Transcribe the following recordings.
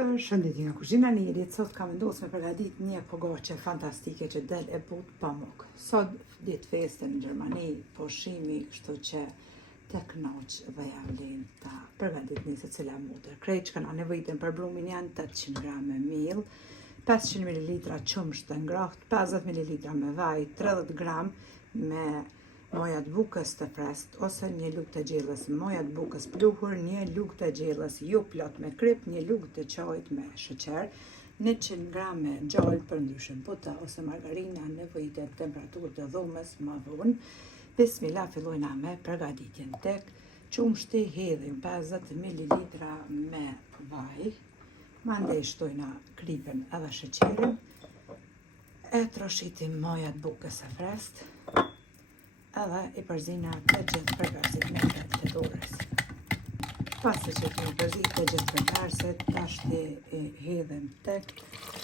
Përshëndetje nga kuzhina e Nirit, sot kam vendosur me përgatit një pogaçe fantastike që del e butë pamuk. Sot ditë feste në Gjermani, pushimi, kështu që tek noq dhe ja vlen ta përgatitni secila mutër. Krejt që kanë nevojitën për brumin janë 800 gram miell, 500 ml qumësht të ngrohtë, 50 ml me vaj, 30 gram me moja të bukës të frest, ose një lugë të gjellës moja të bukës pluhur, një lugë të gjellës jo plot me krip, një lugë të qajit me sheqer, 100 gram me gjallë për ndryshim buta ose margarina, nevojitet temperaturë të dhomës ma vonë. Bismillah, fillojna me përgatitjen. Tek qumshti hedhim 50 ml me vaj, mandej shtojna kripën edhe sheqerin, e troshitim moja të bukës e frest, edhe i përzina të gjithë përgarsit me kretë të dorës. Pasi që kemi përzit të gjithë përgarsit, tashti i hedhem tek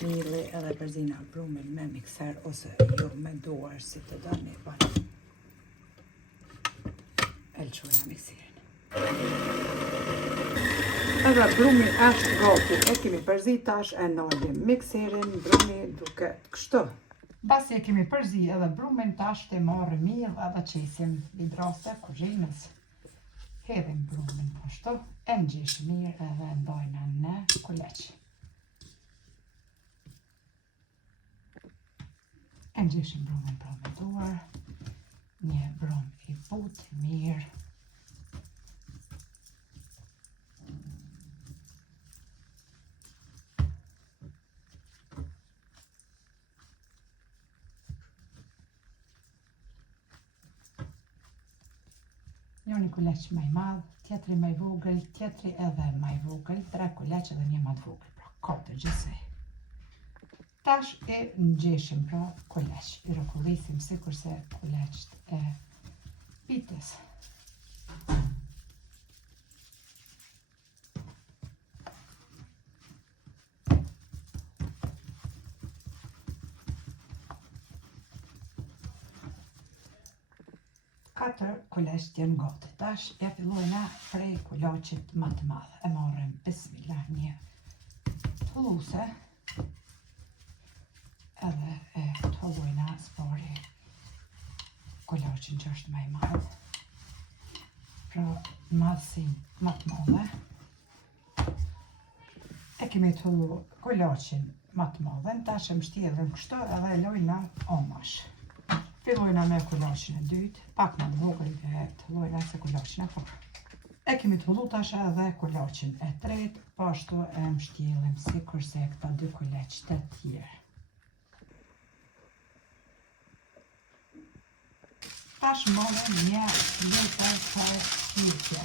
mielli edhe përzina brumin me mikser ose jo me duar si të doni bani. Elqojna mikserin. Edhe brumi është gati, e kemi përzit tash e ndalim mikserin, brumi duke kështu. Pasi e kemi përzi edhe brumin, tash të marrë miell edhe qesim vidraste kuzhinës. Hedhim brumin ashtu, e ngjish mirë edhe ndajna në kuleq. E ngjishim brumin pra me duar, një brum i butë mirë. Njëri kuleq më i madh, tjetri më i vogël, tjetri edhe më i vogël, 3 kuleq edhe një më të vogël, pra 4 gjithsej. Tash e ngjeshim pra kuleq, i rrotullisim sikurse kuleqt e pitës. Katër kuleqt janë gati. Tash e fillojna prej kulaqit më të madh. E marrim bismillah një thulluse edhe e thullojna spari kulaqin që është më i madh. Pra madhësin më të madhe. E kemi thullu kulaqin më të madhen, tash e mbështjellëm kështu edhe e lojna omash. Fillojna me kulaqin e dytë, pak më të vogël e thullojna se kulaqin e parë. E kemi thullu tash edhe kulaqin e tretë, po ashtu e mbështjellim sikurse këta dy kuleq të tjerë. Tash marrim një letër për hirtje.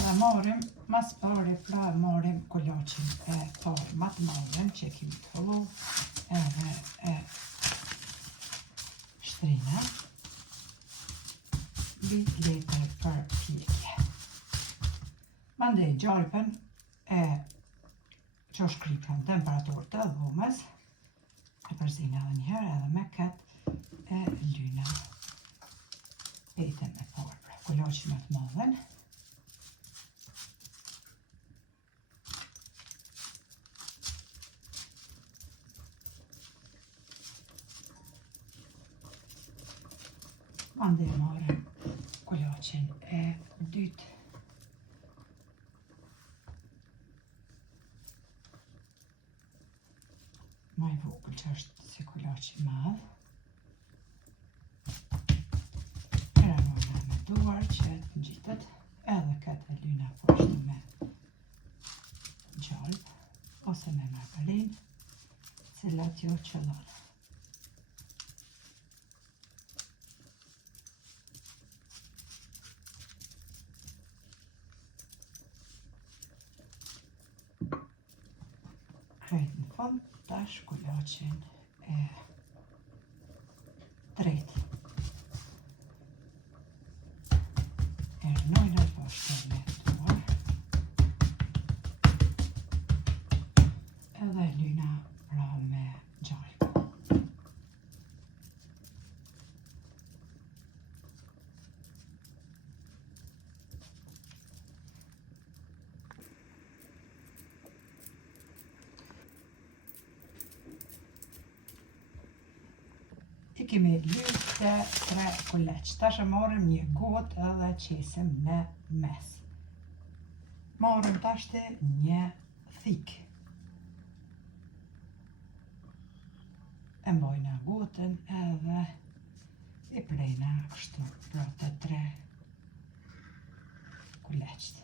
Edhe marrim mas pari, pra marrim kulaqin e parë më të madhen që kemi thullu, edhe e shtrina, bit letër për pjekje. Mandej gjarpën e qoshkripën temperaturë të dhomës, e përzina edhe njëherë edhe me këtë e lyna petën e parë, pra kulaqin më të madhen. Mandej marrim kulaqin e dytë. Ma i vogël që është si kulaqi i madh. E ranojna me duar që të ngjitet, edhe këtë e lyna poshtë me gjalp ose me margarinë, cilat jo qëllon. Krejt në fund, tash kulaqin e tretë. E rënojna poshtë me duar, edhe lyna pra me gjalp. I kemi lypë të 3 kuleq. Tash e marrim një gotë edhe qesim në mes. Marrim tash të një thik. E mbojna gotën edhe i prejna kështu pra të 3 kuleqt.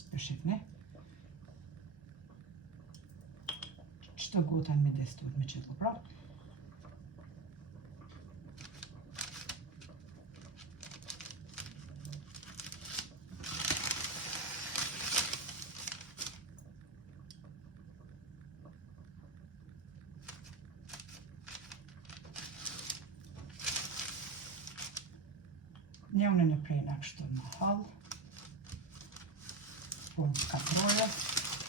Spëshitni. Qëto gotën me destur me qëtlo pra. Njënën e prejna kështu në hallë, po katrore,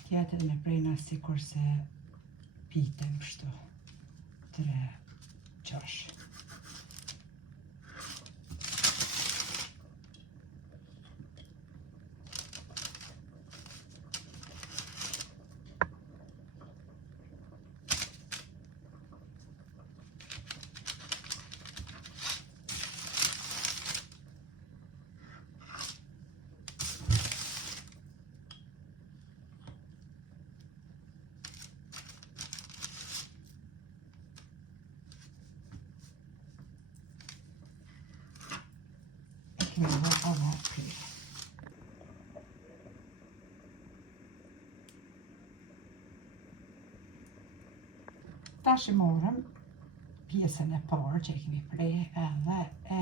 tjetërën e prejna si kurse pitëm kështu, 3 qash. Kemi bërë edhe prejë. Tash i morëm pjesën e parë që i kemi prejë edhe e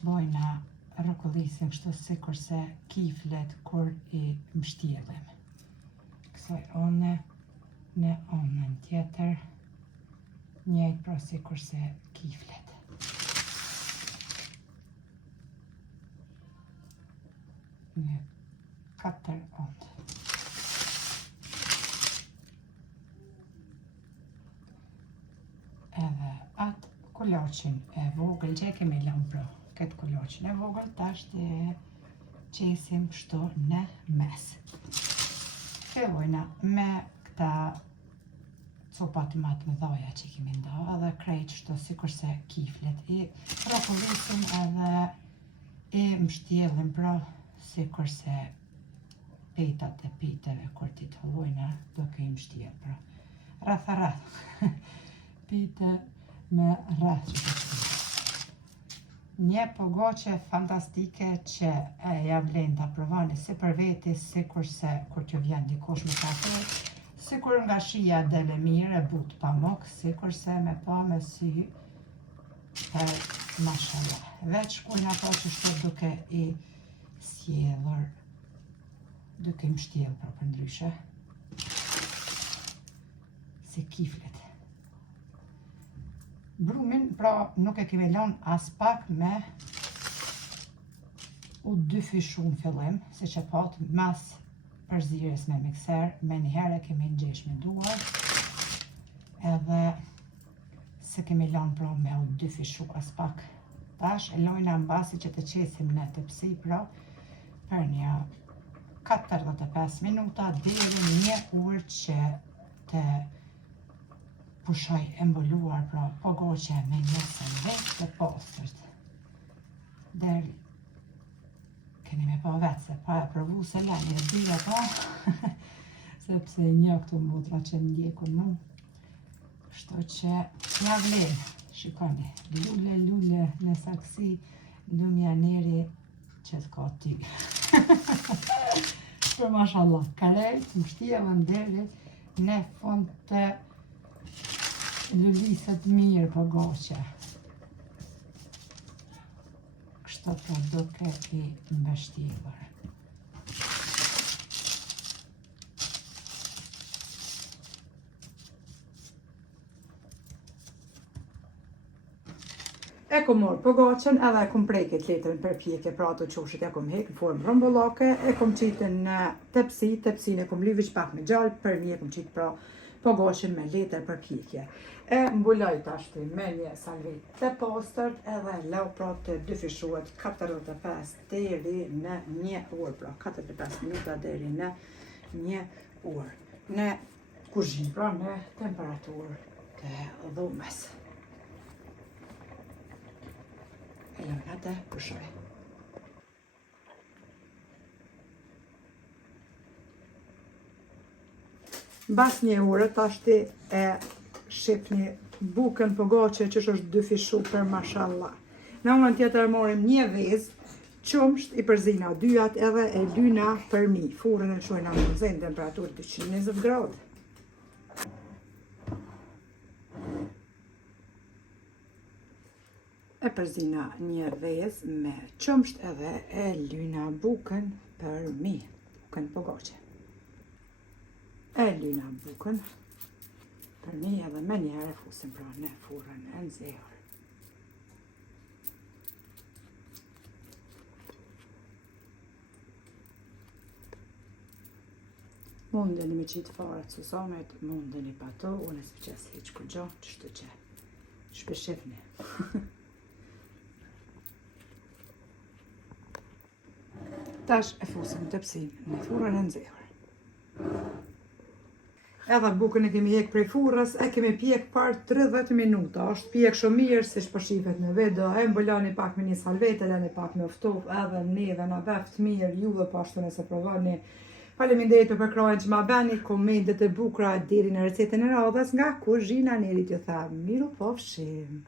bojna rrokullisim kështu sikur se kiflet kur i mbështjellim. Kësaj one në onën tjetër, njëjtë pra sikur se kiflet. Në 4 ondë. Edhe atë kuloqin e vogël që e kemi lënë pra, këtë kuloqin e vogël tash të qesim kështu në mes. Fillojna me këta copat më të mëdha që kemi nda edhe krejt kështu sikur se kiflet. I rrokullisim edhe i mbështjellim pra sikur se petat e piteve kur ti të hollojna duke i mbështjell pra. Rreth. Pite me rreth që të një pogoqe fantastike që ja vlen ta provoni si për veti, sikur se kur t'ju vjen dikush me kafe, sikur nga shija dele mirë e but pamuk, sikur se me pa me sy mashallah. Veç shkujna po që shto duke i sjellur, duke i mbështjell pra për ndryshe, si kiflet. Brumin pra nuk e kemi lënë as pak me u dyfishu në fillim, si që pat mas përzirjes me mikser, me njëherë e kemi ngjesh me duar, edhe se kemi lënë pra me u dyfishu as pak. Tash e lojna mbasi që të qesim në tepsi pra, për një 45 minuta deri 1 orë që të pushoj e mbuluar pra pogoqe me njësën vetë të pastërt. Deri keni me pa vetë se pa e provu se lani e dyre pa, sepse një këtu motra që ndjekur mu. Kështu që ja vlen, shikoni, lule në saksi, lumja neri që t'ka ty. Për mashallah, karejt, mbështjellën deri në fund të lulliset mirë pogoqe. Kështu pra duke i mbështjellur. E kom morë pogoqen edhe e kom preket letrën për pjekje, pra ato qoshit e kom hek në formë rëmbullake, e kom qitë në tepsin e kom lyvish pak me gjallë, për një e kom qitë pra pogoqen me letër për pjekje. E mbuloj tashti me një salvet të pastërt edhe lau pra të dyfishuat 45 deri në 1 orë, pra 45 minuta deri në 1 orë. Në kuzhinë, pra në temperaturë të dhomës. Eller me gata për shoj. Bas një ure tashti e shqipni bukën pogace që është 2 fishu për mashallah. Në umën tjetër morim një vezë, qumsht i përzina 2 edhe e lyna për mi. Furën e qojna në nëzën, temperaturë 220 gradë. E përzina një vezë me qumsht edhe e lyna bukën për mi. Bukën pogace. E lyna bukën për mi edhe me njëre fusim pra në furën e nxehur. Mundeni me qitë farat susamet, mundeni pa to, unë e së qes heq kur gjo, qështu që shpeshifni. Tash e fusim të psim në furën e nxehur. Edhe bukën e kemi jek prej furrës, e kemi pjek par 30 minuta, është pjek shumë mirë, si shpëshifet në video, e mbëllani pak me një salvete, lani pak me oftof, edhe neve në beft mirë, juve pashtu nëse provani. Faleminderit për përkrajnë që ma bani, komentet e bukra deri në recetën e radhës nga Kuzhina Nerit, ju tha, miru pofshim.